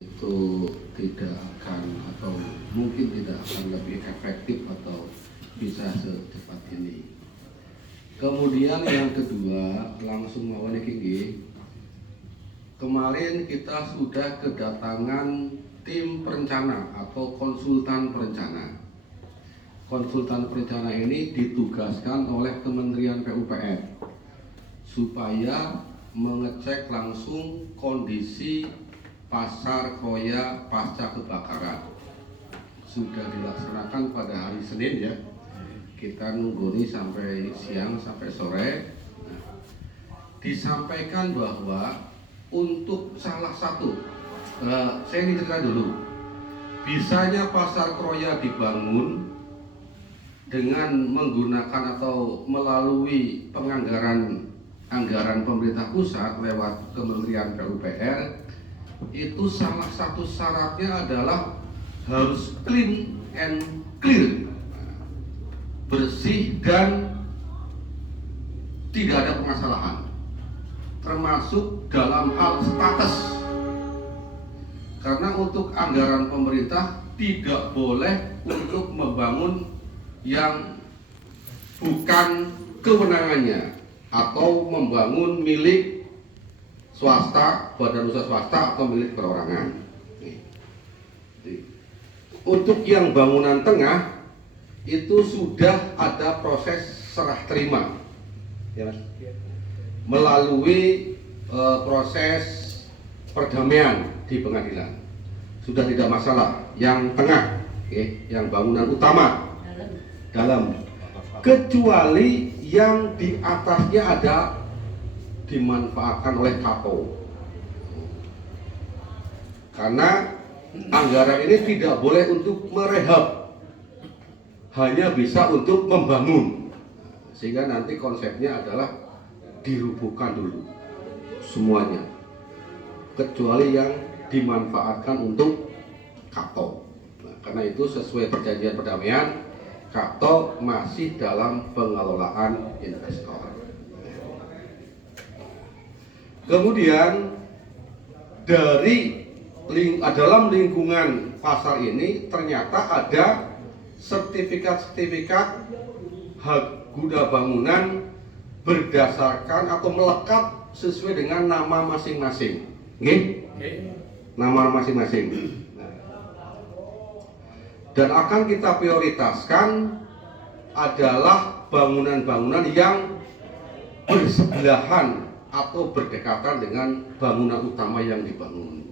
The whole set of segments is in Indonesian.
itu tidak akan atau mungkin tidak akan lebih efektif atau bisa secepat ini. Kemudian yang kedua, langsung mawon iki, kemarin kita sudah kedatangan tim perencana atau konsultan perencana. Konsultan perencana ini ditugaskan oleh Kementerian PUPR supaya mengecek langsung kondisi pasar Kroya pasca kebakaran. Sudah dilaksanakan pada hari Senin ya. Kita nungguni sampai siang sampai sore. Disampaikan bahwa untuk salah satu, saya ingin cerita dulu. Bisanya pasar Kroya dibangun dengan menggunakan atau melalui anggaran pemerintah pusat lewat Kementerian PUPR, itu salah satu syaratnya adalah harus clean and clear, bersih dan tidak ada permasalahan, termasuk dalam hal status. Karena untuk anggaran pemerintah tidak boleh untuk membangun yang bukan kewenangannya atau membangun milik swasta, badan usaha swasta atau milik perorangan. Untuk yang bangunan tengah itu sudah ada proses serah terima ya, melalui proses perdamaian di pengadilan. Sudah tidak masalah. Yang tengah, yang bangunan utama dalam, kecuali yang di atasnya ada dimanfaatkan oleh kapo. Karena anggaran ini tidak boleh untuk merehab, hanya bisa untuk membangun. Sehingga nanti konsepnya adalah dirubuhkan dulu semuanya, kecuali yang dimanfaatkan untuk kapo. Nah, karena itu sesuai perjanjian perdamaian, kapo masih dalam pengelolaan investor. Kemudian dalam lingkungan pasar ini ternyata ada sertifikat hak guna bangunan berdasarkan atau melekat sesuai dengan nama masing-masing. Nama masing-masing. Dan akan kita prioritaskan adalah bangunan-bangunan yang bersebelahan atau berdekatan dengan bangunan utama yang dibangun.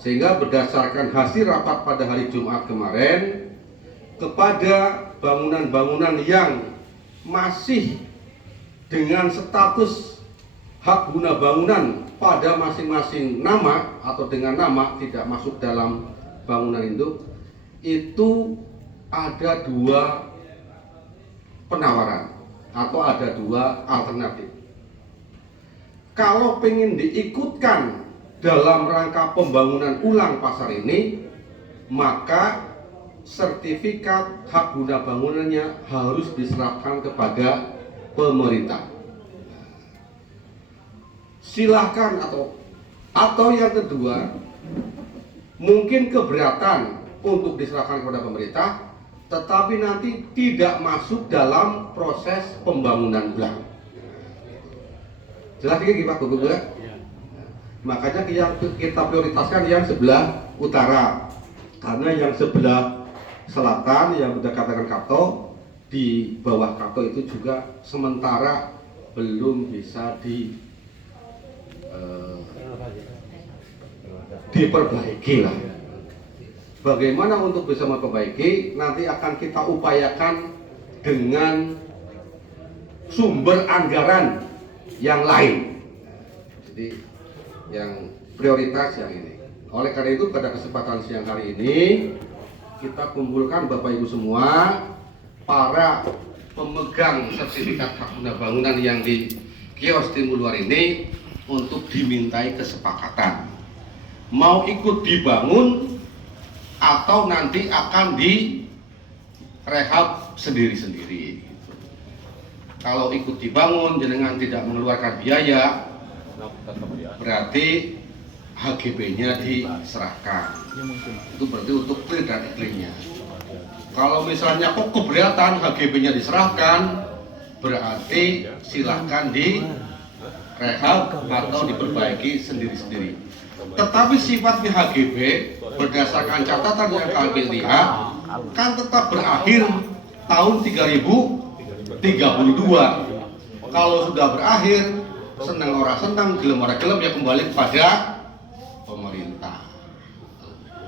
Sehingga berdasarkan hasil rapat pada hari Jumat kemarin, kepada bangunan-bangunan yang masih dengan status hak guna bangunan pada masing-masing nama atau dengan nama tidak masuk dalam bangunan induk, itu ada dua penawaran atau ada dua alternatif. Kalau pengen diikutkan dalam rangka pembangunan ulang pasar ini, maka sertifikat hak guna bangunannya harus diserahkan kepada pemerintah. Silahkan atau yang kedua, mungkin keberatan untuk diserahkan kepada pemerintah, tetapi nanti tidak masuk dalam proses pembangunan ulang. Jelas ini Pak Gubernur ya? Makanya yang kita prioritaskan yang sebelah utara, karena yang sebelah selatan yang berdekatan Kato, di bawah Kato itu juga sementara belum bisa diperbaiki lah. Bagaimana untuk bisa memperbaiki, nanti akan kita upayakan dengan sumber anggaran yang lain. Jadi yang prioritas yang ini. Oleh karena itu pada kesempatan siang hari ini kita kumpulkan Bapak Ibu semua, para pemegang sertifikat hak guna bangunan yang di kios Timbul Luar ini, untuk dimintai kesepakatan mau ikut dibangun atau nanti akan direhab sendiri-sendiri. Kalau ikut dibangun jenengan tidak mengeluarkan biaya, berarti HGB-nya diserahkan. Itu berarti untuk clear dan clean-nya. Kalau misalnya kok keberatan HGB-nya diserahkan, berarti silahkan direhab atau diperbaiki sendiri-sendiri. Tetapi sifatnya HGB berdasarkan catatan yang kami lihat kan tetap berakhir tahun 2032. Kalau sudah berakhir, senang orang senang, gelem orang gelem, ya kembali kepada pemerintah.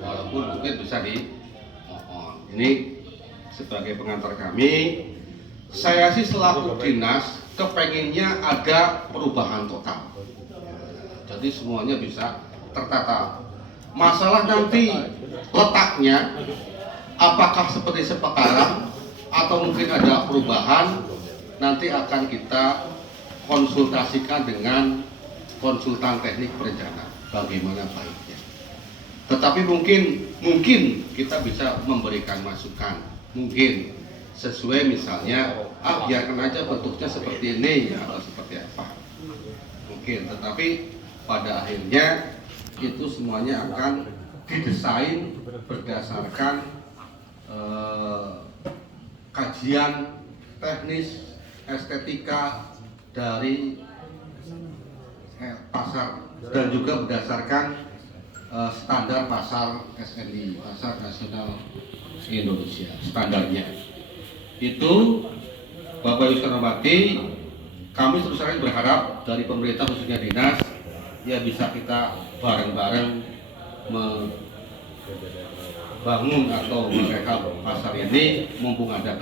Walaupun mungkin bisa dimohon. Ini sebagai pengantar kami, saya sih selaku dinas kepenginnya ada perubahan total. Jadi semuanya bisa tertata. Masalah nanti letaknya, apakah seperti sekarang atau mungkin ada perubahan, nanti akan kita konsultasikan dengan konsultan teknik perencanaan bagaimana baiknya. Tetapi mungkin kita bisa memberikan masukan, mungkin sesuai misalnya biarkan aja bentuknya seperti ini atau seperti apa, mungkin. Tetapi pada akhirnya itu semuanya akan didesain berdasarkan kajian teknis estetika dari pasar dan juga berdasarkan standar pasar SNI, Pasar Nasional Indonesia, standarnya. Itu Bapak Ibu sekalian hormati, kami terus terang berharap dari pemerintah khususnya dinas ya bisa kita bareng-bareng membangun atau merehab pasar ini mumpung ada